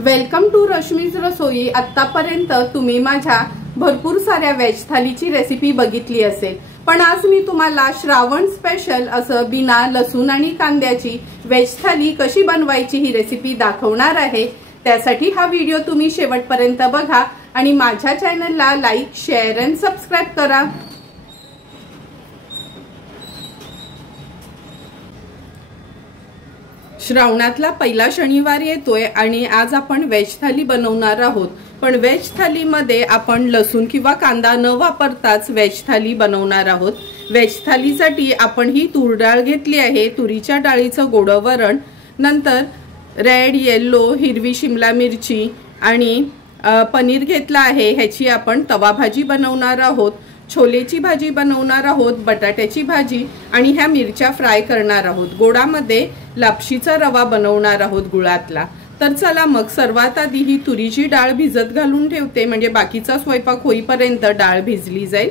Welcome to Rashmi's रसोई। आतापर्यंत तुम्ही माझ्या भरपूर साऱ्या वेज थालीची रेसिपी बघितली असेल, पण आज मी तुम्हाला श्रावण स्पेशल असं बिना लसूण आणि कांद्याची वेज थाली कशी बनवायची ही रेसिपी दाखवणार आहे। त्यासाठी हा व्हिडिओ तुम्ही शेवटपर्यंत बघा आणि माझ्या चॅनलला लाईक, शेअर आणि सबस्क्राइब करा। श्रावणातला पहिला शनिवार येतोय आणि आज आपण वेज थाली बनवणार आहोत। पण वेज थालीमध्ये आपण लसूण किंवा कांदा न वापरताच वेज थाली बनवणार आहोत। वेज थालीसाठी आपण ही तूर डाळ घेतली आहे, तुरीच्या डाळीचं गोडं वरण, नंतर रेड, येलो, हिरवी शिमला मिरची आणि पनीर घेतला आहे। ह्याची आपण तवा भाजी बनवणार आहोत, छोलेची भाजी बनवणार आहोत, बटाट्याची भाजी आणि ह्या मिरच्या फ्राय करणार आहोत। गोडामध्ये लापशीचा रवा बनवणार आहोत गुळातला। तर चला मग सर्वात आधी ही तुरीची डाळ भिजत घालून ठेवते, म्हणजे बाकीचा स्वयंपाक होईपर्यंत डाळ भिजली जाईल।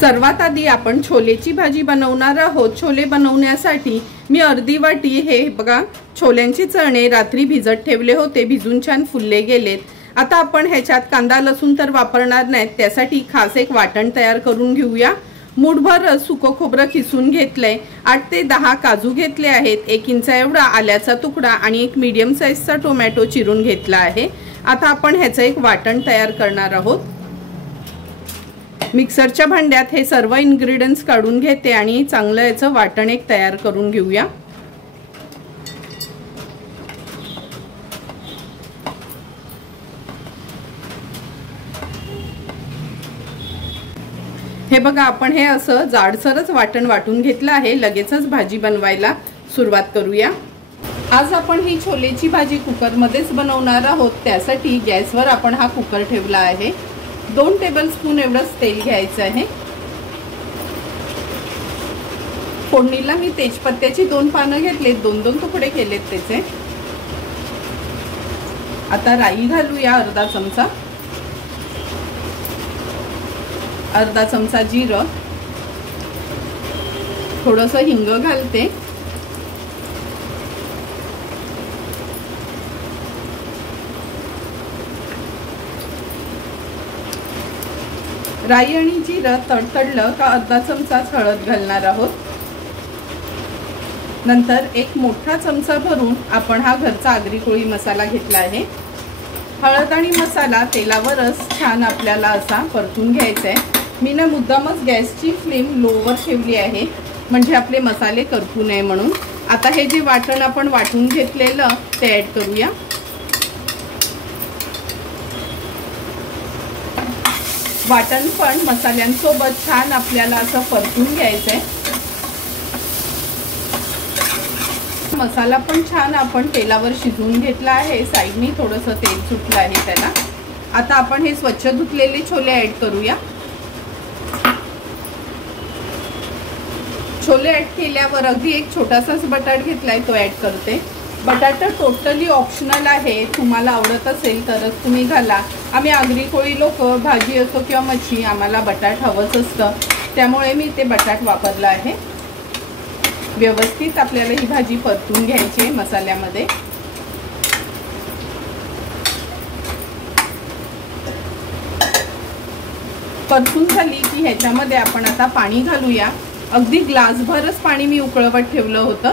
सर्वात आधी आपण छोलेची भाजी बनवणार आहोत। छोले बनवण्यासाठी मी अर्धी वाटी हे बघा छोल्यांचे चणे रात्री भिजत ठेवले होते, भिजून छान फुलले गेलेत। आता आपण ह्याच्यात कांदा लसूण तर वापरणार नाहीत, त्यासाठी खास एक वाटण तयार करून घेऊया। मूठभर सुकं खोबरं किसून घेतलंय, 8 ते 10 काजू घेतले आहेत, 1 इंच एवढा आल्याचा तुकडा आणि एक मीडियम साईजचा टोमॅटो चिरून घेतला आहे। आता आपण ह्याचं एक वाटण तयार करणार आहोत। मिक्सरच्या भांड्यात हे सर्व इन्ग्रेडियंट्स काढून घेते आणि चांगलं याचं वाटण एक तयार करून घेऊया। हे बघा आपण हे असं जाडसरच वाटण वाटून घेतलं आहे। लगेचच भाजी बनवायला सुरुवात करूया। आज आपण ही छोलेची भाजी कुकरमध्येच बनवणार आहोत, त्यासाठी गॅसवर आपण हा कुकर ठेवला आहे। 2 टेबलस्पून एवढंच तेल घ्यायचं आहे। फोडणीला मी तेजपत्त्याची 2 पानं घेतले, 2-2 तुकडे केलेत त्याचे। आता राई घालूया अर्धा चमचा, अर्धा चमचा जिरं, थोडंसं हिंग घालते, राई आणि जिरं तडतडलं का अर्धा चमचा हळद घालणार आहोत। नंतर एक मोठा चमचा भरून आपण हा घरचा आगरी कोळी मसाला घेतला आहे। हळद आणि मसाला तेलावरच छान आपल्याला असा परतून घ्यायचा आहे। मी ना मुद्दामच गॅसची फ्लेम लोवर ठेवली आहे, म्हणजे आपले मसाले करपू नये म्हणून। आता हे जे वाटण आपण वाटून घेतलेलं ते ऍड करूया। वाटण पण मसाल्यांसोबत छान आपल्याला असं परतून घ्यायचंय। मसाला पण छान आपण तेलावर शिजवून घेतला आहे, साईडनी थोडंसं तेल सुटलं आहे त्याला। आता आपण हे स्वच्छ धुतलेले छोले ऍड करूया। छोले ऍड केल्यावर अगदी एक छोटासाच बटाटा घेतलाय तो ऍड करते। बटाटा टोटली ऑप्शनल आहे, तुम्हाला आवडत असेल तरच तुम्ही घाला। आम्ही आगरी कोळी लोक भाजी असो किंवा मच्छी आम्हाला बटाट हवंच असतं, त्यामुळे मी ते बटाट वापरला आहे। व्यवस्थित आपल्याला ही भाजी परतून घ्यायची आहे मसाल्यामध्ये। परतून झाली की ह्याच्यामध्ये आपण आता पाणी घालूया। अगदी ग्लासभरच पाणी मी उकळवत ठेवलं होतं।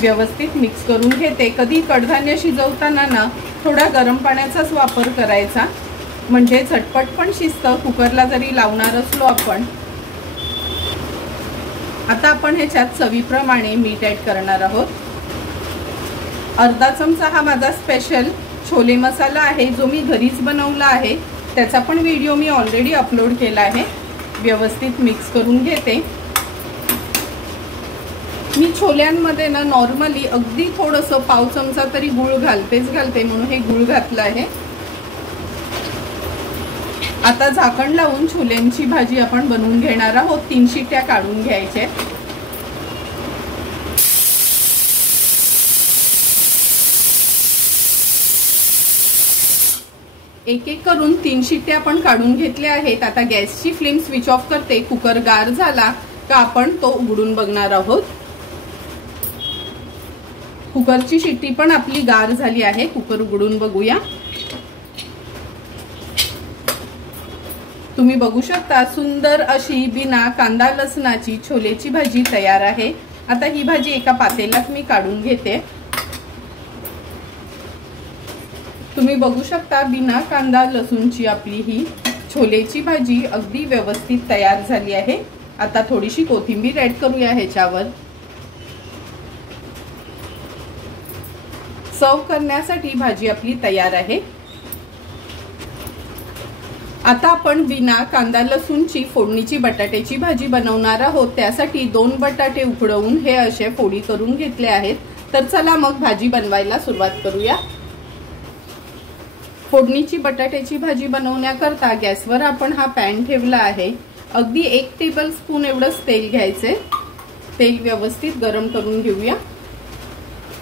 व्यवस्थित मिक्स करून घेते। कधी कडधान्य शिजवताना ना थोडा गरम पाण्याचाच वापर करायचा, म्हणजे झटपट पण शिजतं, कुकरला जरी लावणार असलो आपण। आता आपण ह्याच्यात चवीप्रमाणे मीठ ऍड करणार आहोत। अर्धा चमचा हा माझा स्पेशल छोले मसाला आहे, जो मी घरीच बनवला आहे, त्याचा पण व्हिडिओ मी ऑलरेडी अपलोड केला आहे। व्यवस्थित मिक्स करून घेते। मी छोल्यांमध्ये ना नॉर्मली अगदी थोडंसं पाव चमचा तरी गूळ घालते, म्हणून हे गूळ घातलं आहे। आता झाकण लावून छोल्यांची भाजी आपण बनवून घेणार आहोत। 3 शिट्ट्या काढून घ्यायच्या। एक एक करून 3 शिट्ट्या आपण काढून घेतल्या आहेत। आता गॅसची फ्लेम स्विच ऑफ करते। कुकर गार झाला का आपण तो उघडून बघणार आहोत। कुकरची शिट्टी पण आपली गार झाली आहे। कुकर उघडून बघूया। तुम्ही बघू शकता सुंदर अशी बिना कांदा लसणाची छोलेची भाजी तयार आहे। आता ही भाजी एका पातेल्यात मी काढून घेते। तुम्ही बघू शकता बिना कांदा लसूणची आपली ही छोलेची भाजी अगदी व्यवस्थित तयार झाली आहे। आता थोडीशी कोथिंबीर ऍड करूया ह्याच्यावर। सर्व करण्यासाठी भाजी आपली तयार आहे। आता आपण बिना कांदा लसूणची फोडणीची बटाट्याची भाजी बनवणार आहोत। त्यासाठी 2 बटाटे उकडवून हे असे फोडी करून घेतले आहेत। तर चला मग भाजी बनवायला सुरुवात करूया। फोडणीची बटाट्याची भाजी बनवण्याकरता गॅसवर आपण हा पॅन ठेवला आहे। अगदी 1 टेबलस्पून एवढंच तेल घ्यायचे। तेल व्यवस्थित गरम करून घेऊया।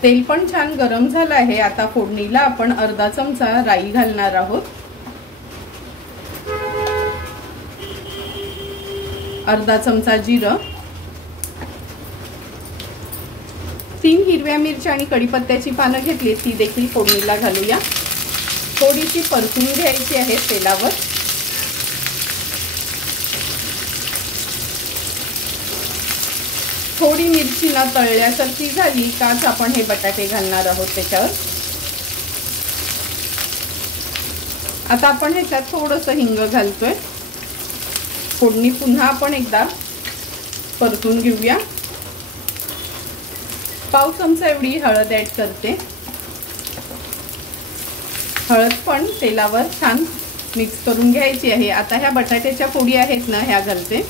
तेल पण छान गरम झालं आहे। आता फोडणीला आपण अर्धा चमचा राई घालणार आहोत, अर्धा चमचा जिरं, 3 हिरव्या मिरच्या आणि कढीपत्त्याची पानं घेतली ती देखील फोडणीला घालूया। थोडीशी परतून घ्यायची आहे तेलावर। थोडी मिरची ना तळल्यासारखी झाली काच आपण हे बटाटे घालणार आहोत त्याच्यावर। आता आपण ह्याच्यात थोडंसं हिंग घालतोय। फोडणी पुन्हा आपण एकदा परतून घेऊया। पाव चमचा एवढी हळद ऍड करते। हळद पण तेलावर छान मिक्स करून घ्यायची आहे। आता ह्या बटाट्याच्या फोडी आहेत ना ह्या घालते।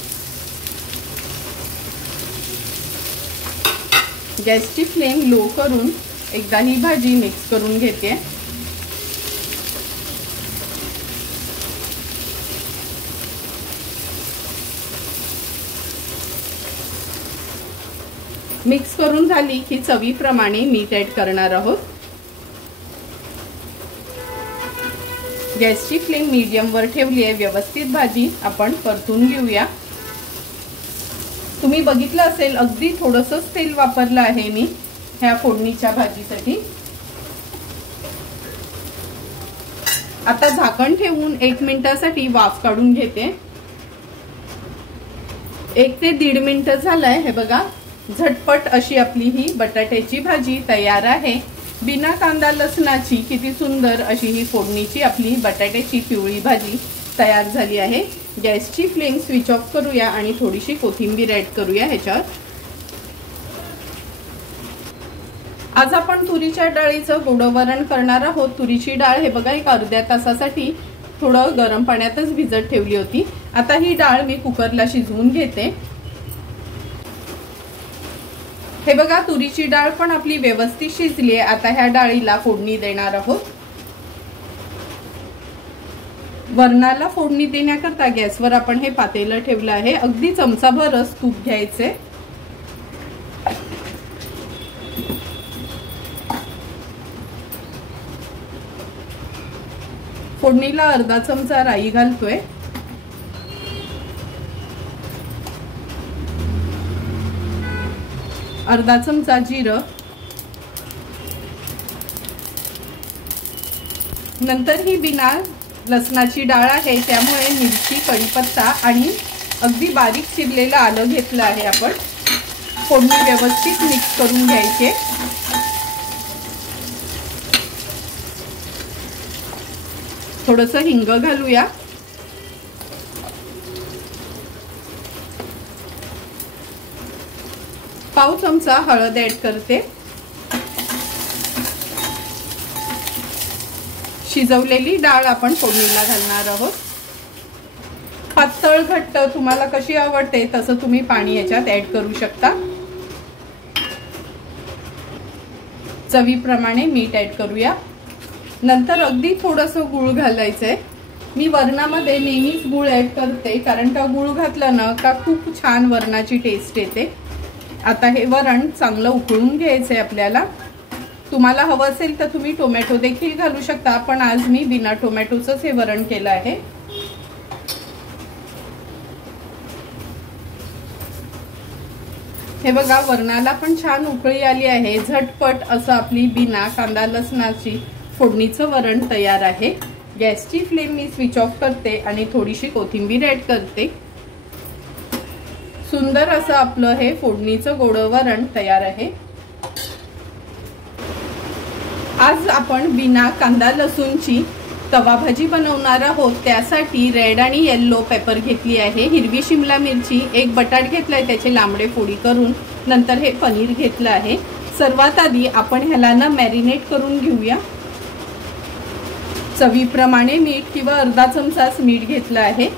गॅसची फ्लेम लो करून एकदा ही भाजी मिक्स करून घेते। मिक्स करून झाली की चवीप्रमाणे मीठ ऍड करणार आहोत। गॅसची फ्लेम मीडियम वर ठेवली आहे। व्यवस्थित भाजी आपण परतून घेऊया। तुम्ही बघितलं असेल अगदी थोडंसंच तेल वापरलं आहे मी ह्या फोडणीच्या भाजीसाठी। आता झाकण ठेवून 1 मिनिटासाठी वाफ काढून घेते। 1 ते 1.5 मिनिट झालंय। हे बघा झटपट अशी आपली ही बटाट्याची भाजी तयार आहे। बिना कांदा लसणाची किती सुंदर अशी ही फोडणीची आपली बटाट्याची पिवळी भाजी तयार झाली आहे। गॅसची फ्लेम स्विच ऑफ करूया आणि थोडीशी कोथिंबीर ऍड करूया ह्याच्यावर। आज आपण तुरीच्या डाळीचं गोडं वरण करणार आहोत। तुरीची डाळ हे बघा एक अर्ध्या तासासाठी थोडं गरम पाण्यातच भिजत ठेवली होती। आता ही डाळ मी कुकरला शिजवून घेते। हे बघा तुरीची डाळ पण आपली व्यवस्थित शिजली आहे। आता ह्या डाळीला फोडणी देणार आहोत। वरणाला फोडणी देण्याकरता गॅसवर आपण हे पातेलं ठेवलं आहे। अगदी चमचाभरच तूप घ्यायचे। फोडणीला अर्धा चमचा राई घालतोय। अर्धा चमचा जिरं, नंतर ही बिना लसणाची डाळ आहे त्यामुळे मिरची, कढीपत्ता आणि अगदी बारीक चिरलेलं आलं घेतलं आहे आपण। फोडणी व्यवस्थित मिक्स करून घ्यायचे। थोडंसं हिंग घालूया। पाव चमचा हळद ऍड करते। शिजवलेली डाळ आपण फोडणीला घालणार आहोत। पातळ घट्ट तुम्हाला कशी आवडते तसं तुम्ही पाणी याच्यात ऍड करू शकता। चवीप्रमाणे मीठ ऍड करूया। नंतर अगदी थोडंसं गूळ घालायचंय। मी वरणामध्ये नेहमीच गूळ ऍड करते कारण का गूळ घातलं ना का खूप छान वरणाची टेस्ट येते। आता हे वरण चांगलं उकळून घ्यायचंय आपल्याला। तुम्हाला हवं असेल तर तुम्ही टोमॅटो देखील घालू शकता, पण आज मी बिना टोमॅटोचंच हे वरण केलं आहे। हे बघा वरणाला पण छान उकळी आली आहे। झटपट असं आपली बिना कांदा लसणाची फोडणीचं वरण तयार आहे। गॅसची फ्लेम मी स्विच ऑफ करते आणि थोडीशी कोथिंबीर ऍड करते। सुंदर असं आपलं हे फोडणीचं गोडं वरण तयार आहे। आज आपण बिना कांदा लसूणची तवा भाजी बनवणार आहोत। त्यासाठी रेड आणि येलो पेपर घेतली आहे, हिरवी शिमला मिरची, एक बटाट घेतलाय त्याचे लांबडे फोडी करून, नंतर हे पनीर घेतलं आहे। सर्वात आधी आपण ह्याला ना मॅरिनेट करून घेऊया। चवीप्रमाणे मीठ किंवा अर्धा चमचाच मीठ घेतलं आहे।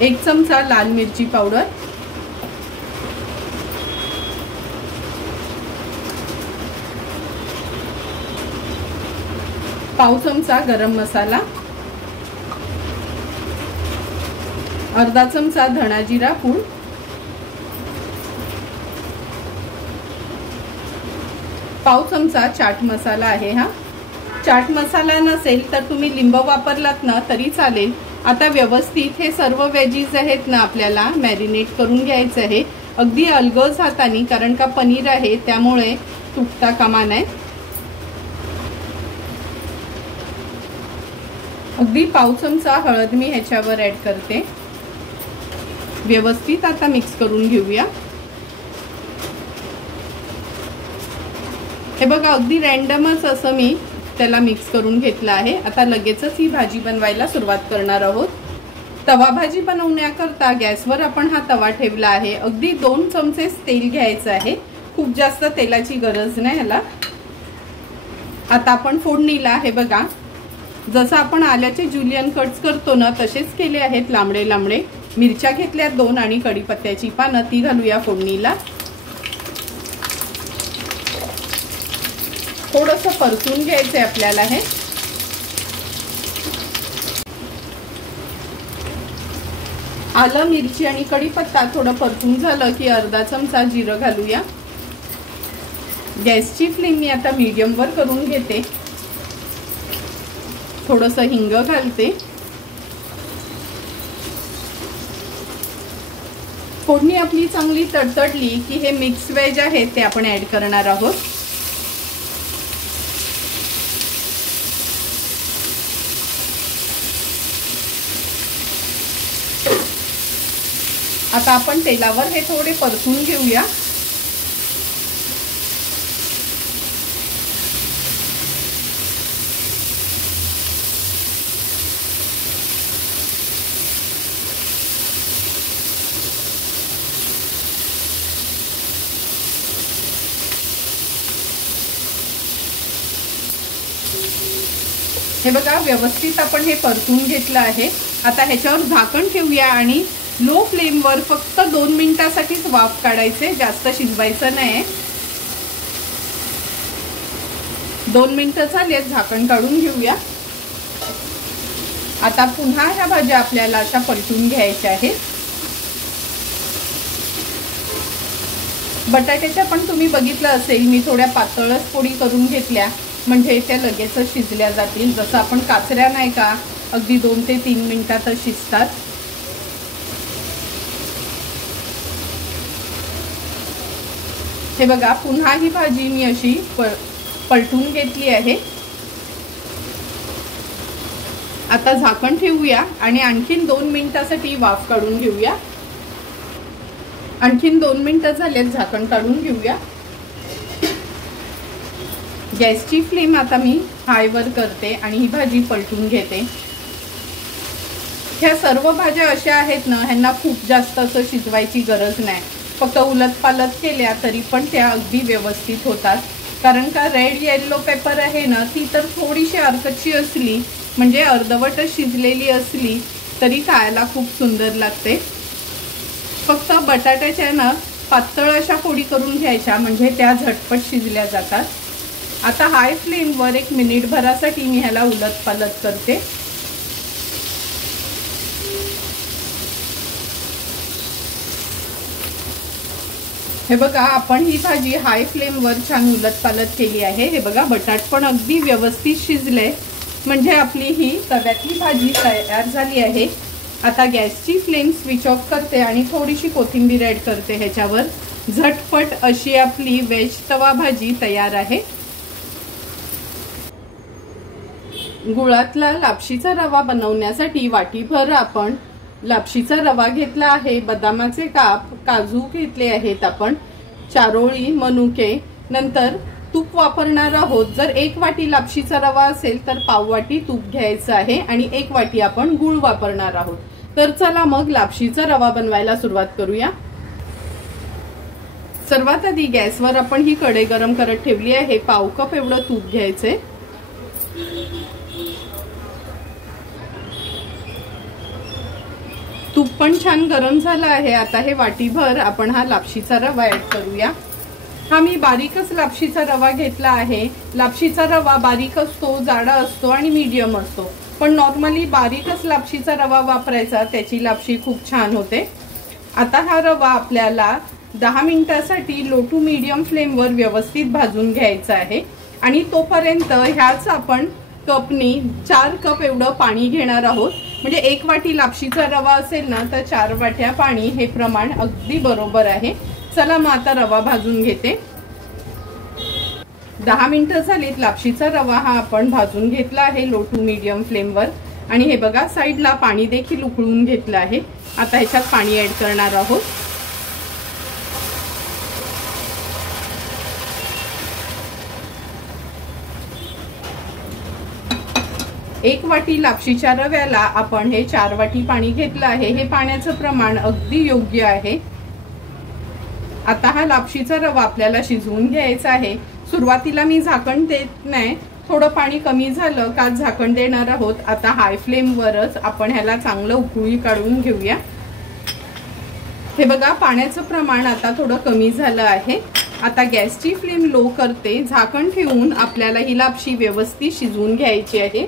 1 चमचा लाल मिरची पावडर, पाव चमचा गरम मसाला, अर्धा चमचा धना जिरा पूड, पाव चमचा चाट मसाला आहे। हा चाट मसाला नसेल तर तुम्ही लिंब वापरलात ना तरी चालेल। आता व्यवस्थित हे सर्व वेजीज आहेत ना आपल्याला मॅरिनेट करून घ्यायचं आहे, अगदी अलगद हाताने, कारण का पनीर आहे त्यामुळे तुटता कामा नये। अगदी पाव चमचा हळद मी ह्याच्यावर ऍड करते। व्यवस्थित आता मिक्स करून घेऊया। हे बघा अगदी रॅन्डमच असं मी त्याला मिक्स करून घेतलं आहे। आता लगेचच ही भाजी बनवायला सुरुवात करणार आहोत। तवा भाजी बनवण्याकरता गॅसवर आपण हा तवा ठेवला आहे। अगदी 2 चमचे तेल घ्यायचं आहे, खूप जास्त तेलाची गरज नाही ह्याला। आता आपण फोडणीला हे बघा जसं आपण आल्याचे जुलियन कट्स करतो ना तसेच केले आहेत, लांबडे लांबडे। मिरच्या घेतल्या 2 आणि कढीपत्त्याची पानं ती घालूया फोडणीला। थोडंसं परतून घ्यायचंय आपल्याला हे। आलं मिरची आणि कढीपत्ता थोडं परतून झालं की अर्धा चमचा जिरं घालूया। गॅसची फ्लेम मी आता मीडियम वर करून घेते। थोडंसं हिंग घालते। फोडणी आपली चांगली तडतडली की हे मिक्स वेज आहेत ते आपण ऍड करणार आहोत। आता आपण तेलावर हे थोडे परतून घेऊया। हे बघा व्यवस्थित आपण हे परतून घेतलं आहे। आता ह्याच्यावर झाकण ठेवूया आणि लो फ्लेम वर फक्त 2 मिनिटांसाठीच वाफ काढायचे, जास्त शिजवायचं नाही। 2 मिनिटं झाले, झाकण काढून घेऊया। आता पुन्हा ह्या भाज्या आपल्याला अशा परतून घ्यायच्या आहेत। बटाट्याच्या पण तुम्ही बघितलं असेल मी थोड्या पातळच फोडी करून घेतल्या, म्हणजे त्या लगेचच शिजल्या जातील। जसं आपण काचऱ्या नाही का अगदी 2 ते 3 मिनिटातच शिजतात। हे बघा पुन्हा ही भाजी मी अशी पलटून घेतली आहे। आता झाकण ठेवूया आणि आणखीन 2 मिनिटांसाठी वाफ काढून घेऊया। आणखीन 2 मिनिटं झालेत, झाकण काढून घेऊया। गॅसची फ्लेम आता मी हाय वर करते आणि ही भाजी पलटून घेते। ह्या सर्व भाज्या अशा आहेत ना ह्यांना खूप जास्त असं शिजवायची गरज नाही, फक्त उलटपालट केल्या तरी पण त्या अगदी व्यवस्थित होतात। कारण का रेड येलो पेपर आहे ना ती तर थोडीशी अर्कची असली म्हणजे अर्धवट शिजलेली असली तरी खायला खूप सुंदर लागते। फक्त बटाट्याच्या ना पातळ अशा फोडी करून घ्यायच्या म्हणजे त्या झटपट शिजल्या जातात। आता हाय फ्लेम वर 1 मिनिट भरासाठी मी ह्याला उलटपालट करते। हे बघा आपण ही भाजी हाय फ्लेम वर छान उलटपालट केली आहे। हे बघा बटाट पण अगदी व्यवस्थित शिजले, म्हणजे आपली ही तव्यातली भाजी तयार झाली आहे। आता गॅसची फ्लेम स्विच ऑफ करते आणि थोडीशी कोथिंबीर ऍड करते ह्याच्यावर। झटपट अशी आपली व्हेज तवा भाजी तयार आहे। गुळातला लापशीचा रवा बनवण्यासाठी वाटीभर आपण लापशीचा रवा घेतला आहे, बदामाचे काप, काजू घेतले आहेत आपण, चारोळी, मनुके, नंतर तूप वापरणार आहोत। जर 1 वाटी लापशीचा रवा असेल तर पाव वाटी तूप घ्यायचं आहे आणि 1 वाटी आपण गुळ वापरणार आहोत। तर चला मग लापशीचा रवा बनवायला सुरुवात करूया। सर्वात आधी गॅसवर आपण ही कढई गरम करत ठेवली आहे। पाव कप एवढं तूप घ्यायचंय। तूप पण छान गरम झालं आहे। आता हे वाटीभर आपण हा लापशीचा रवा ऍड करूया। हा मी बारीकच लापशीचा रवा घेतला आहे। लापशीचा रवा बारीक असतो, जाडा असतो आणि मीडियम असतो, पण नॉर्मली बारीकच लापशीचा रवा वापरायचा, त्याची लापशी खूप छान होते। आता हा रवा आपल्याला 10 मिनिटांसाठी लो टू मीडियम फ्लेमवर व्यवस्थित भाजून घ्यायचा आहे आणि तोपर्यंत ह्याच आपण कपनी 4 कप एवढं पाणी घेणार आहोत। म्हणजे 1 वाटी लापशीचा रवा असेल ना तर 4 वाट्या पाणी हे प्रमाण अगदी बरोबर आहे। चला मग आता रवा भाजून घेते। 10 मिनिटं झालीत। लापशीचा रवा हा आपण भाजून घेतला आहे लो टू मीडियम फ्लेमवर आणि हे बघा साईडला पाणी देखील उकळून घेतलं आहे। आता ह्याच्यात पाणी ऍड करणार आहोत। एक वाटी लापशीच्या रव्याला आपण हे 4 वाटी पाणी घेतलं आहे। हे पाण्याचं प्रमाण अगदी योग्य आहे। आता हा लापशीचा रवा आपल्याला शिजवून घ्यायचा आहे। सुरुवातीला मी झाकण देत नाही, थोडं पाणी कमी झालं का झाकण देणार आहोत। आता हाय फ्लेमवरच आपण ह्याला चांगलं उकळी काढून घेऊया। हे बघा पाण्याचं प्रमाण आता थोडं कमी झालं आहे। आता गॅसची फ्लेम लो करते, झाकण ठेवून आपल्याला ही लापशी व्यवस्थित शिजवून घ्यायची आहे।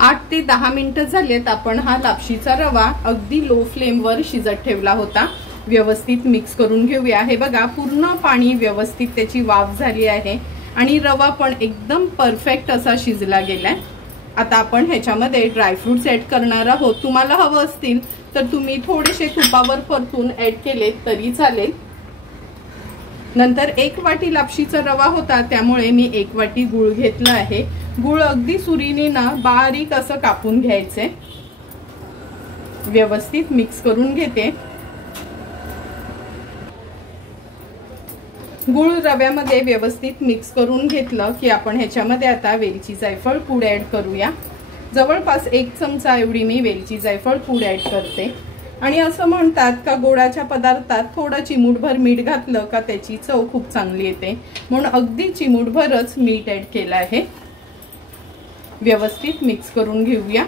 8 ते 10 मिनिटं झालेत। आपण हा लापशीचा रवा अगदी लो फ्लेमवर शिजत ठेवला होता। व्यवस्थित मिक्स करून घेऊया। हे बघा पूर्ण पाणी व्यवस्थित त्याची वाफ झाली आहे आणि रवा पण एकदम परफेक्ट असा शिजला गेलाय। आता आपण ह्याच्यामध्ये ड्रायफ्रुट्स ऍड करणार आहोत। तुम्हाला हवं असतील तर तुम्ही थोडेसे तुपावर परतून ऍड केले तरी चालेल। नंतर 1 वाटी लापशीचा रवा होता त्यामुळे मी 1 वाटी गुळ घेतला आहे। गुळ अगदी सुरीने ना बारीक असं कापून घ्यायचे। व्यवस्थित मिक्स करून घेते। गुळ रव्यामध्ये व्यवस्थित मिक्स करून घेतलं की आपण ह्याच्यामध्ये आता वेलची जायफळ पूड ऍड करूया। जवळपास 1 चमचा एवढी मी वेलची जायफळ पूड ऍड करते आणि असं म्हणतात का गोडाच्या पदार्थात थोडं चिमूटभर मीठ घातलं का त्याची चव खूप चांगली येते, म्हणून अगदी चिमूटभरच मीठ ऍड केलं आहे। व्यवस्थित मिक्स करून घेऊया।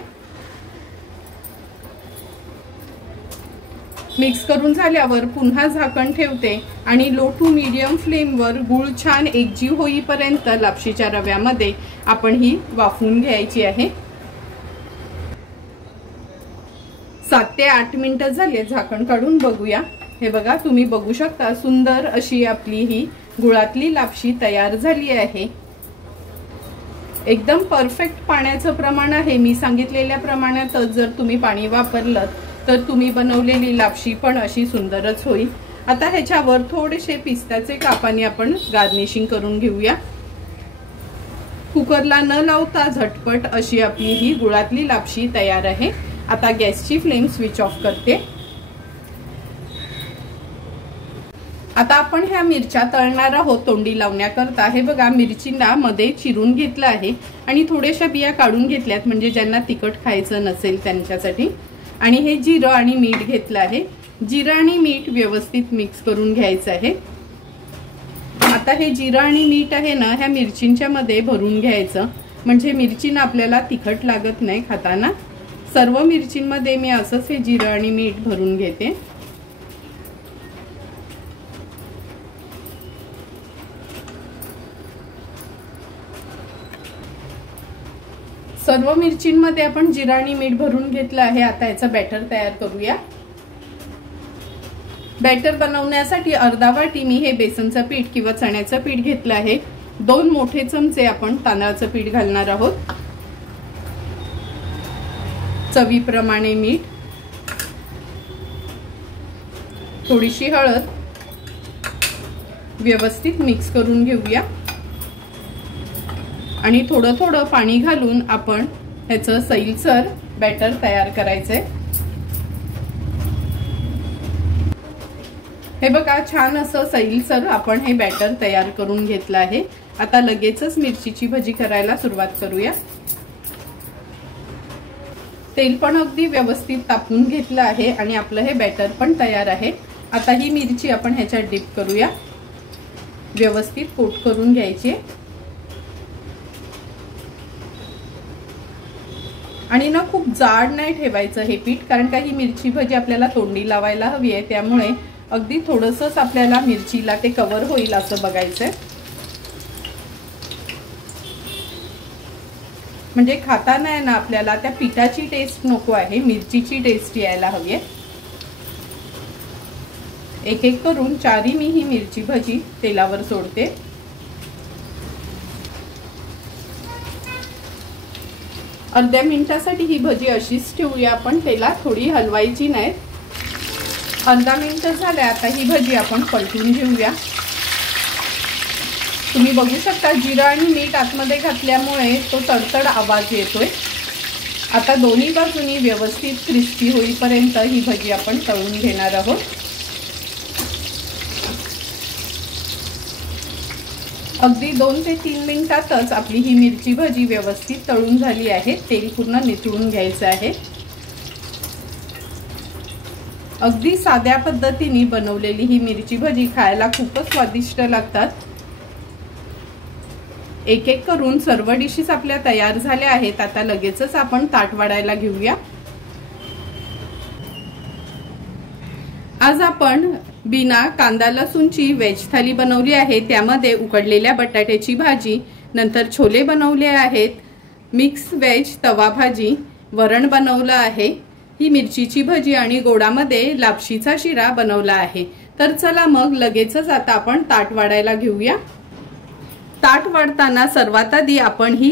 मिक्स करून झाल्यावर पुन्हा झाकण ठेवते आणि लो टू मीडियम फ्लेमवर गुळ छान एकजीव होईपर्यंत लापशीच्या रव्यामध्ये आपण ही वाफवून घ्यायची आहे। 7 ते 8 मिनिटं झाले। झाकण काढून बघूया। हे बघा तुम्ही बघू शकता सुंदर अशी आपली ही गुळातली लापशी तयार झाली आहे। एकदम परफेक्ट पाण्याचं प्रमाण आहे। मी सांगितलेल्या प्रमाणातच जर तुम्ही पाणी वापरलं तर तुम्ही बनवलेली लापशी पण अशी सुंदरच होईल। आता ह्याच्यावर थोडेसे पिस्त्याचे कापाने आपण गार्निशिंग करून घेऊया। कुकरला न लावता झटपट अशी आपली ही गुळातली लापशी तयार आहे। आता गॅसची फ्लेम स्विच ऑफ करते। आता आपण ह्या मिरच्या तळणार आहोत तोंडी लावण्याकरता। हे बघा मिरचीला मध्ये चिरून घेतलं आहे आणि थोड्याशा बिया काढून घेतल्यात म्हणजे ज्यांना तिखट खायचं नसेल त्यांच्यासाठी। आणि हे जिरं आणि मीठ घेतलं आहे। जिरं आणि मीठ व्यवस्थित मिक्स करून घ्यायचं आहे। आता हे जिरं आणि मीठ आहे ना ह्या मिरचींच्या मध्ये भरून घ्यायचं, म्हणजे मिरचीना आपल्याला तिखट लागत नाही खाताना। सर्व मिरचींमध्ये मी असंच हे जिरं आणि मीठ भरून घेते। सर्व मिरचींमध्ये आपण जिरं आणि मीठ भरून घेतलं आहे। आता याचं बॅटर तयार करूया। बॅटर बनवण्यासाठी अर्धा वाटी मी हे बेसनचं पीठ किंवा चण्याचं पीठ घेतलं आहे। 2 मोठे चमचे आपण तांदळाचं पीठ घालणार आहोत। चवीप्रमाणे मीठ, थोडीशी हळद, व्यवस्थित मिक्स करून घेऊया आणि थोडं थोडं पाणी घालून आपण ह्याचं सैलसर बॅटर तयार करायचंय। हे बघा, छान असं सैलसर आपण हे बॅटर तयार करून घेतलं आहे। आता लगेचच मिरचीची भजी करायला सुरुवात करूया। तेल पण अगदी व्यवस्थित तापवून घेतलं आहे आणि आपलं हे बॅटर पण तयार आहे। आता ही मिरची आपण ह्याच्यात डिप करूया, व्यवस्थित कोट करून घ्यायची आणि ना खूप जाड नाही ठेवायचं हे पीठ, कारण का ही मिरची भजी आपल्याला तोंडी लावायला हवी आहे, त्यामुळे अगदी थोडंसंच आपल्याला मिरचीला ते कव्हर होईल असं बघायचंय, म्हणजे खाताना आहे ना आपल्याला त्या पिठाची टेस्ट नको आहे, मिरचीची टेस्ट यायला हवी आहे। एक एक करून चारी मी ही मिरची भजी तेलावर सोडते। अर्ध्या मिनिटासाठी ही भजी अशीच ठेवूया आपण, तेलात थोडी हलवायची नाही। अर्धा मिनिट झाले, आता ही भजी आपण पलटून घेऊया। तुम्ही बघू शकता जिरा आणि मीठ आतमध्ये घातल्यामुळे तो तडतड आवाज येतोय। आता दोन्ही बाजूनी व्यवस्थित क्रिस्पी होईपर्यंत ही भजी आपण तळून घेणार आहोत। अगदी 2 ते 3 मिनिटातच आपली ही मिरची भजी व्यवस्थित तळून झाली आहे। तेल पूर्ण निथळून घ्यायचं आहे। अगदी साध्या पद्धतीने बनवलेली ही मिरची भजी खायला खूपच स्वादिष्ट लागतात। एक एक करून सर्व डिशेस आपल्या तयार झाल्या आहेत। आता लगेचच आपण ताट वाढायला घेऊया। आज आपण बिना कांदा लसूणची वेज थाली बनवली आहे। त्यामध्ये उकडलेल्या बटाट्याची भाजी, नंतर छोले बनवले आहेत, मिक्स वेज तवा भाजी, वरण बनवलं आहे, ही मिरचीची भजी आणि गोडामध्ये लापशीचा शिरा बनवला आहे। तर चला मग लगेचच आता आपण ताट वाढायला घेऊया। ताट वाढताना सर्वात आधी आपण ही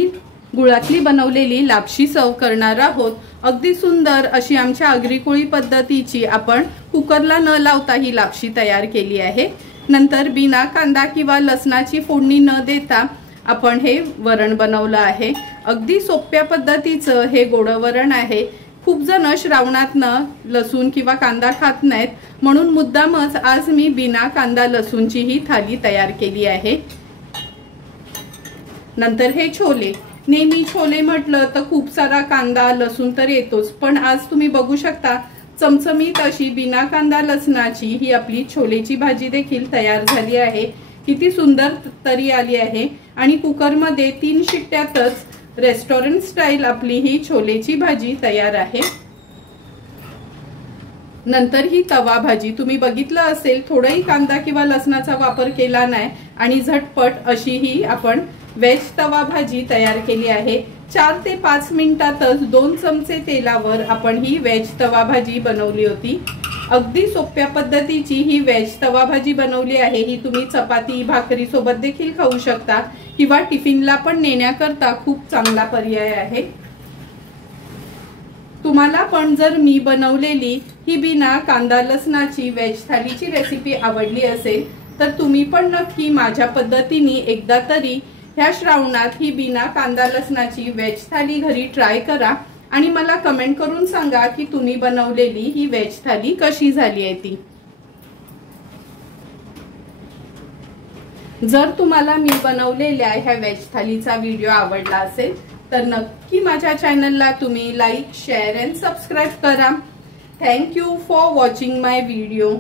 गुळातली बनवलेली लापशी सर्व करणार आहोत। अगदी सुंदर अशी आमच्या आगरी-कोळी पद्धतीची आपण कुकरला न लावता ही लापशी तयार केली आहे। नंतर बिना कांदा किंवा लसणाची फोडणी न देता आपण हे वरण बनवलं आहे। अगदी सोप्या पद्धतीचं हे गोड वरण आहे। खूप जण श्रावणातनं लसूण किंवा कांदा खात नाहीत, म्हणून मुद्दामच आज मी बिना कांदा लसूणची ही थाली तयार केली आहे। नंतर हे छोले, नेहमी छोले म्हटलं तर खूप सारा कांदा लसूण तर येतोच, पण आज तुम्ही बघू शकता चमचमीत अशी बिना कांदा लसणाची ही आपली छोलेची भाजी देखील तयार झाली आहे। किती सुंदर तरी आली आहे आणि कुकरमध्ये 3 शिट्ट्यातच रेस्टॉरंट स्टाईल आपली ही छोलेची भाजी तयार आहे। नंतर ही तवा भाजी तुम्ही बघितलं असेल, थोडाही कांदा किंवा लसणाचा वापर केला नाही आणि झटपट अशी ही आपण वेज तवा भाजी तयार केली आहे। 4 ते 5 मिनिटातच 2 चमचे तेलावर आपण ही वेज तवा भाजी बनवली होती। अगदी सोप्या पद्धतीची ही वेज तवा भाजी बनवली आहे। ही तुम्ही चपाती भाकरी सोबत देखील खाऊ शकता किंवा टिफिनला पण नेण्याकरता खूप चांगला पर्याय आहे। तुम्हाला पण जर मी बनवलेली ही बिना कांदा लसणाची वेज थालीची रेसिपी आवडली असेल तर तुम्ही पण नक्की माझ्या पद्धतीने एकदा तरी ह्या श्रावणात ही बिना कांदा लसणाची वेज थाली घरी ट्राय करा आणि मला कमेंट करून सांगा की तुम्ही बनवलेली ही वेज थाली कशी झाली आहे ती। जर तुम्हाला मी बनवलेल्या ह्या वेज थालीचा व्हिडिओ आवडला असेल तर नक्की माझ्या चॅनलला तुम्ही लाईक, शेअर अँड सबस्क्राइब करा। Thank you for watching my video.